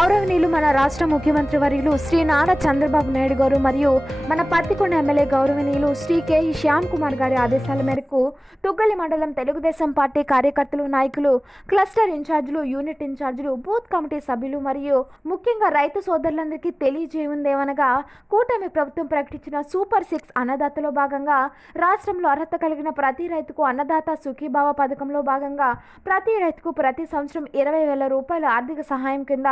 గౌరవనీయులు మన రాష్ట్ర ముఖ్యమంత్రి వర్యులు శ్రీ నారా చంద్రబాబు నాయుడు గారు మరియు మన పత్తికొండ ఎమ్మెల్యే గౌరవనీయులు శ్రీ కె.ఈ. శ్యామ్ కుమార్ గారి ఆదేశాల మేరకు తుగ్గలి మండలం తెలుగుదేశం పార్టీ కార్యకర్తలు, నాయకులు, క్లస్టర్ ఇన్ఛార్జీలు, యూనిట్ ఇన్ఛార్జీలు, బూత్ కమిటీ సభ్యులు మరియు ముఖ్యంగా రైతు సోదరులందరికీ తెలియజేయదేమనగా కూటమి ప్రభుత్వం ప్రకటించిన సూపర్ 6 అన్నదాతలో భాగంగా రాష్ట్రంలో అర్హత కలిగిన ప్రతి రైతుకు అన్నదాత సుఖీభావ పథకంలో భాగంగా ప్రతి రైతుకు ప్రతి సంవత్సరం 20,000 రూపాయల ఆర్థిక సహాయం కింద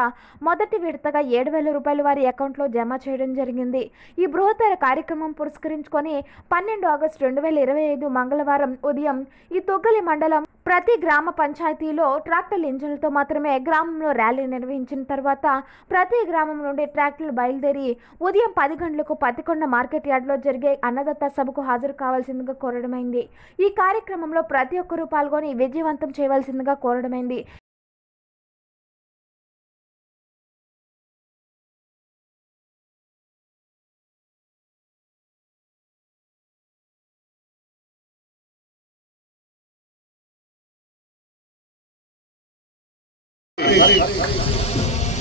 మొదటి విడతగా 7,000 రూపాయలు వారి అకౌంట్లో జమ చేయడం జరిగింది. ఈ బృహత్తర కార్యక్రమం పురస్కరించుకొని 12 ఆగస్టు 2025 మంగళవారం ఉదయం ఈ తుగ్గలి మండలం ప్రతి గ్రామ పంచాయతీలో ట్రాక్టర్ ఇంజన్లతో మాత్రమే గ్రామంలో ర్యాలీ నిర్వహించిన తర్వాత ప్రతి గ్రామం నుండి ట్రాక్టర్లు బయలుదేరి ఉదయం 10 గంటలకు పత్తికొండ మార్కెట్ యార్డ్లో జరిగే అన్నదాత సభకు హాజరు కావాల్సిందిగా కోరడమైంది. ఈ కార్యక్రమంలో ప్రతి ఒక్కరూ పాల్గొని విజయవంతం చేయవలసిందిగా కోరడమైంది.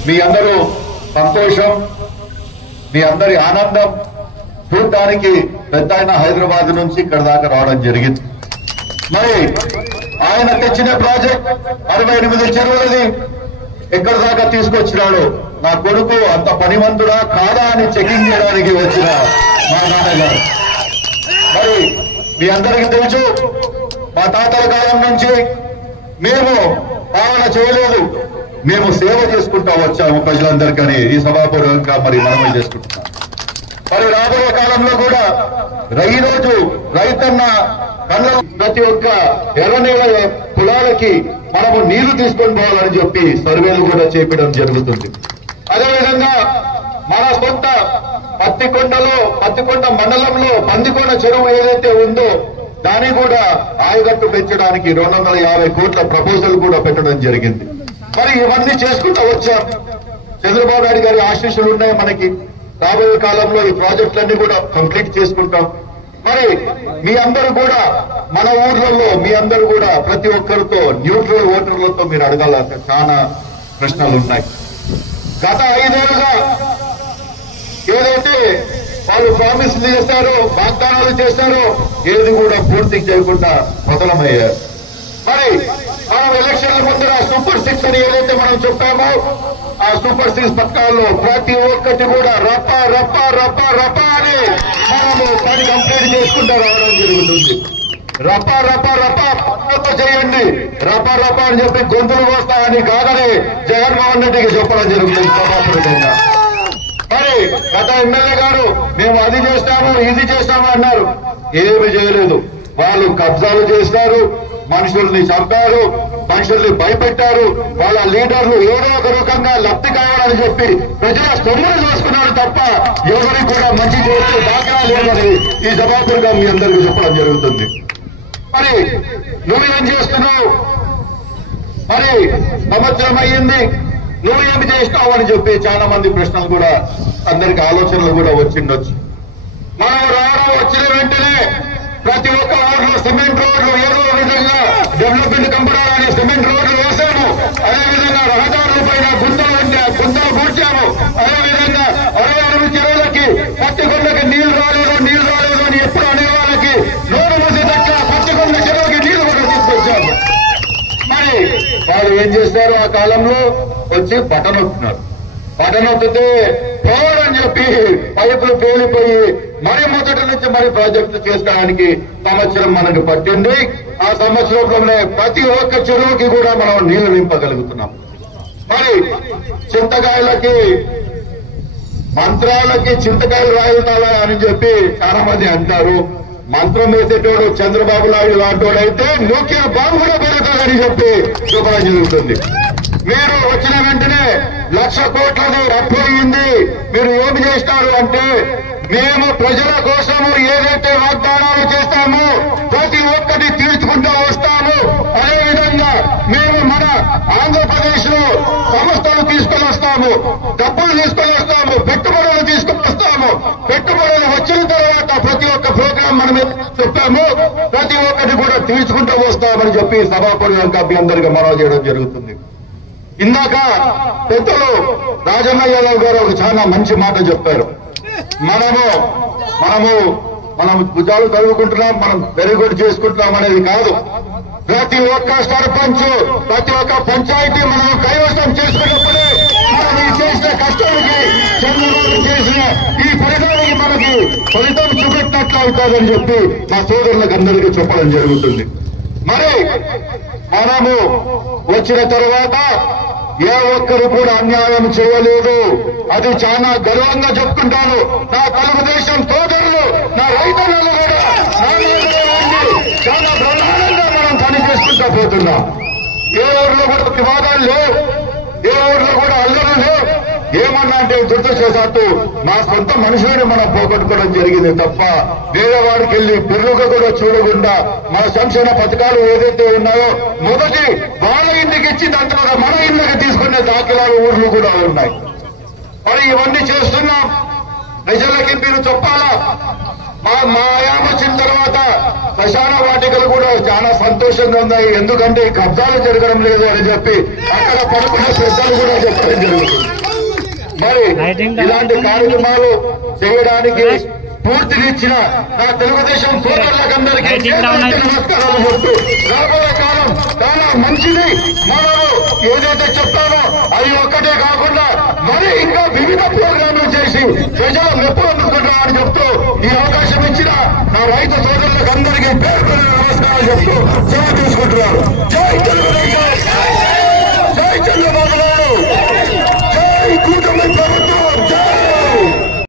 మీ అందరూ సంతోషం, మీ అందరి ఆనందం చూడటానికి పెద్ద ఆయన హైదరాబాద్ నుంచి ఇక్కడ దాకా రావడం జరిగింది. మరి ఆయన తెచ్చిన ప్రాజెక్ట్ 68 చెరువులది ఎక్కడ దాకా తీసుకొచ్చినాడు. నా కొడుకు అంత పనివంతుడా కాదా అని చెకింగ్ చేయడానికి వచ్చిన మా నాన్నగారు. మరి మీ అందరికీ తెలుసు, మా తాతల కాలం నుంచి మేము పాలన చేయలేదు, మేము సేవ చేసుకుంటా వచ్చాము ప్రజలందరికీ. ఈ సభాపూర్వకంగా మరి మనమే చేసుకుంటున్నాం. మరి రాబోయే కాలంలో కూడా ఈ రోజు రైతన్న కళ్ళ ప్రతి ఒక్క ఎర్రనీళ్ళ పొలాలకి మనము నీళ్లు తీసుకొని పోవాలని చెప్పి సర్వేలు కూడా చేపడం జరుగుతుంది. అదేవిధంగా మన సొంత పత్తికొండ మండలంలో పందికొండ చెరువు ఏదైతే ఉందో దాన్ని కూడా ఆయకట్టు పెంచడానికి 250 కోట్ల ప్రపోజల్ కూడా పెట్టడం జరిగింది. మరి ఇవన్నీ చేసుకుంటూ వచ్చాం. చంద్రబాబు నాయుడు గారి ఆశీస్సులు ఉన్నాయి మనకి. రాబోయే కాలంలో ఈ ప్రాజెక్టులన్నీ కూడా కంప్లీట్ చేసుకుంటాం. మరి మీ అందరూ కూడా మన ఊర్లలో మీ అందరూ కూడా ప్రతి ఒక్కరితో న్యూట్రల్ ఓటర్లతో మీరు అడగాలంటే చాలా ప్రశ్నలు ఉన్నాయి. గత 5 ఏళ్లుగా ఏదైతే వాళ్ళు ప్రామిస్లు చేశారో, వాగ్దానాలు చేశారో ఏది కూడా పూర్తి చేయకుండా మొదలమయ్యారు. మరి మనం ఎలక్షన్ల ముందర సూపర్ 6 అని ఏదైతే మనం చెప్పామో ఆ సూపర్ 6 పథకాల్లో ప్రతి ఒక్కటి కూడా రప్ప రప్ప రప్ప రప్ప అని మనము పని కంప్లీట్ చేసుకుంటూ రావడం జరుగుతుంది. రప్ప రప్ప రప్ప చేయండి, రప్ప రప్ప అని చెప్పి గొంతులు కోస్తామని కాదని జగన్మోహన్ రెడ్డికి చెప్పడం జరుగుతుంది సభాపూర్వకంగా. మరి గత ఎమ్మెల్యే గారు మేము అది చేస్తాము ఇది చేస్తాము అన్నారు, ఏమి చేయలేదు. వాళ్ళు కబ్జాలు చేస్తారు, మనుషుల్ని చంపారు, మనుషుల్ని భయపెట్టారు. వాళ్ళ లీడర్లు ఏదో ఒక రకంగా లబ్ధి కావాలని చెప్పి ప్రజల సొమ్మును చూసుకున్నారు తప్ప ఎవరికి కూడా మంచి చేస్తే దాఖలా లేదని ఈ సభాపూర్వకంగా మీ అందరికీ చెప్పడం జరుగుతుంది. మరి నువ్వేం చేస్తున్నావు, మరి సంవత్సరం అయ్యింది, నువ్వు ఏమి చేస్తావు అని చెప్పి చాలా మంది ప్రశ్నలు కూడా అందరికి ఆలోచనలు కూడా వచ్చిండొచ్చు. మనం రావడం వచ్చిన వెంటనే ప్రతి ఒక్క ఊర్లో సిమెంట్ రోడ్లు ఏదో విధంగా డెవలప్మెంట్ కంపడాలని సిమెంట్ రోడ్లు వేశాము. అదేవిధంగా రహదారుల పైన గుంతలు పూడ్చాము. అదేవిధంగా 66 చెరువులకి పత్తికొండకి నీళ్లు రాలేదు అని ఎప్పుడు అనే వాళ్ళకి నోరు మూసేదక్క పత్తికొండ చెరువుకి నీళ్లు కూడా తీసుకొచ్చాము. మరి వాళ్ళు ఏం చేశారు, ఆ కాలంలో వచ్చి బటనొత్తున్నారు. బటనొత్తితే పోవడం చెప్పి పైపులు పేలిపోయి మరి మొదటి నుంచి మరి ప్రాజెక్టు చేసుకోవడానికి సంవత్సరం మనకు పట్టింది. ఆ సంవత్సరంలోనే ప్రతి ఒక్క చెరువుకి కూడా మనం నీళ్లు నింపగలుగుతున్నాం. మరి చింతకాయలకి మంత్రాలకి చింతకాయలు రాయుతావా అని చెప్పి చాలా మంది అంటారు. మంత్రం వేసేటోడు చంద్రబాబు నాయుడు లాంటోడైతే న్యూక్లియర్ బాంబు కూడా పెరుగుతుందని చెప్పి చెప్పడం జరుగుతుంది. మీరు వచ్చిన వెంటనే 1,00,000 కోట్లది అప్పు అయింది, మీరు ఏమి చేస్తారు అంటే మేము ప్రజల కోసము ఏదైతే వాగ్దానాలు చేస్తామో ప్రతి ఒక్కటి తీర్చుకుంటూ వస్తాము. అదేవిధంగా మేము మన ఆంధ్రప్రదేశ్ లో సంస్థలు తీసుకొని వస్తాము, డబ్బులు తీసుకొని వస్తాము, పెట్టుబడులు తీసుకొని వస్తాము. పెట్టుబడులు వచ్చిన తర్వాత ప్రతి ఒక్క ప్రోగ్రాం మనం చెప్పాము, ప్రతి ఒక్కటి కూడా తీర్చుకుంటూ వస్తామని చెప్పి సభాపూర్వకంగా మీ అందరికీ మనవి చేయడం జరుగుతుంది. ఇందాక పెద్దలు రాజన్న యాదవ్ గారు ఒక చాలా మంచి మాట చెప్పారు. మనం భుజాలు చదువుకుంటున్నాం, మనం వెరీ గుడ్ చేసుకుంటున్నాం అనేది కాదు. ప్రతి ఒక్క సర్పంచ్, ప్రతి ఒక్క పంచాయతీ మనం కైవసం చేసుకున్నప్పుడే మనం ఈ చేసిన కష్టానికి, చంద్రబాబు చేసిన ఈ ఫలితానికి మనకి ఫలితం చూపెట్టినట్లు అవుతాదని చెప్పి మా సోదరులకు అందరికీ చెప్పడం జరుగుతుంది. మరి మనము వచ్చిన తర్వాత ఏ ఒక్కరు కూడా అన్యాయం చేయలేదు. అది చాలా గర్వంగా చెప్తుంటాను. నా తెలుగుదేశం సోదరులు, నా రైతులను కూడా నా చాలా బ్రహ్మాండంగా మనం పని చేసుకుంటూ పోతున్నాం. ఏ ఊర్లో కూడా వివాదాలు లేవు, ఏ ఊర్లో కూడా అల్లరు లేవు. ఏమన్నా అంటే దురదృష్టవశాత్తు మా సొంత మనుషులని మనం పోగొట్టుకోవడం జరిగింది తప్ప వేరే వాడికి వెళ్లి పెరుగుగా కూడా చూడకుండా మన సంక్షేమ పథకాలు ఏదైతే ఉన్నాయో మొదటి వాళ్ళ ఇంటికి ఇచ్చి దాని తర్వాత మన ఇళ్ళకి తీసుకునే దాఖలాలు ఊర్లు కూడా ఉన్నాయి. మరి ఇవన్నీ చేస్తున్నాం. ప్రజలకి మీరు చెప్పాలా? మా ఆయామ వచ్చిన తర్వాత శ్మశాన వాటికలు కూడా చాలా సంతోషంగా ఉన్నాయి. ఎందుకంటే కబ్జాలు జరగడం లేదు అని చెప్పి అక్కడ పడుకున్న పెద్దలు కూడా చెప్పడం జరుగుతుంది. మరి ఇలాంటి కార్యక్రమాలు చేయడానికి పూర్తినిచ్చిన నా తెలుగుదేశం సోదరులకందరికీ నమస్కారాలు చెప్తూ రాబోయే కాలం చాలా మంచిది. మనము ఏదైతే చెప్తామో అది ఒక్కటే కాకుండా మరి ఇంకా వివిధ ప్రోగ్రాంలు చేసి ప్రజలు మెప్పులు అందుకుంటామని చెప్తూ ఈ అవకాశం ఇచ్చిన నా రైతు సోదరులకు అందరికీ పేరు నమస్కారాలు చెప్తూ సేవ తీసుకుంటున్నారు.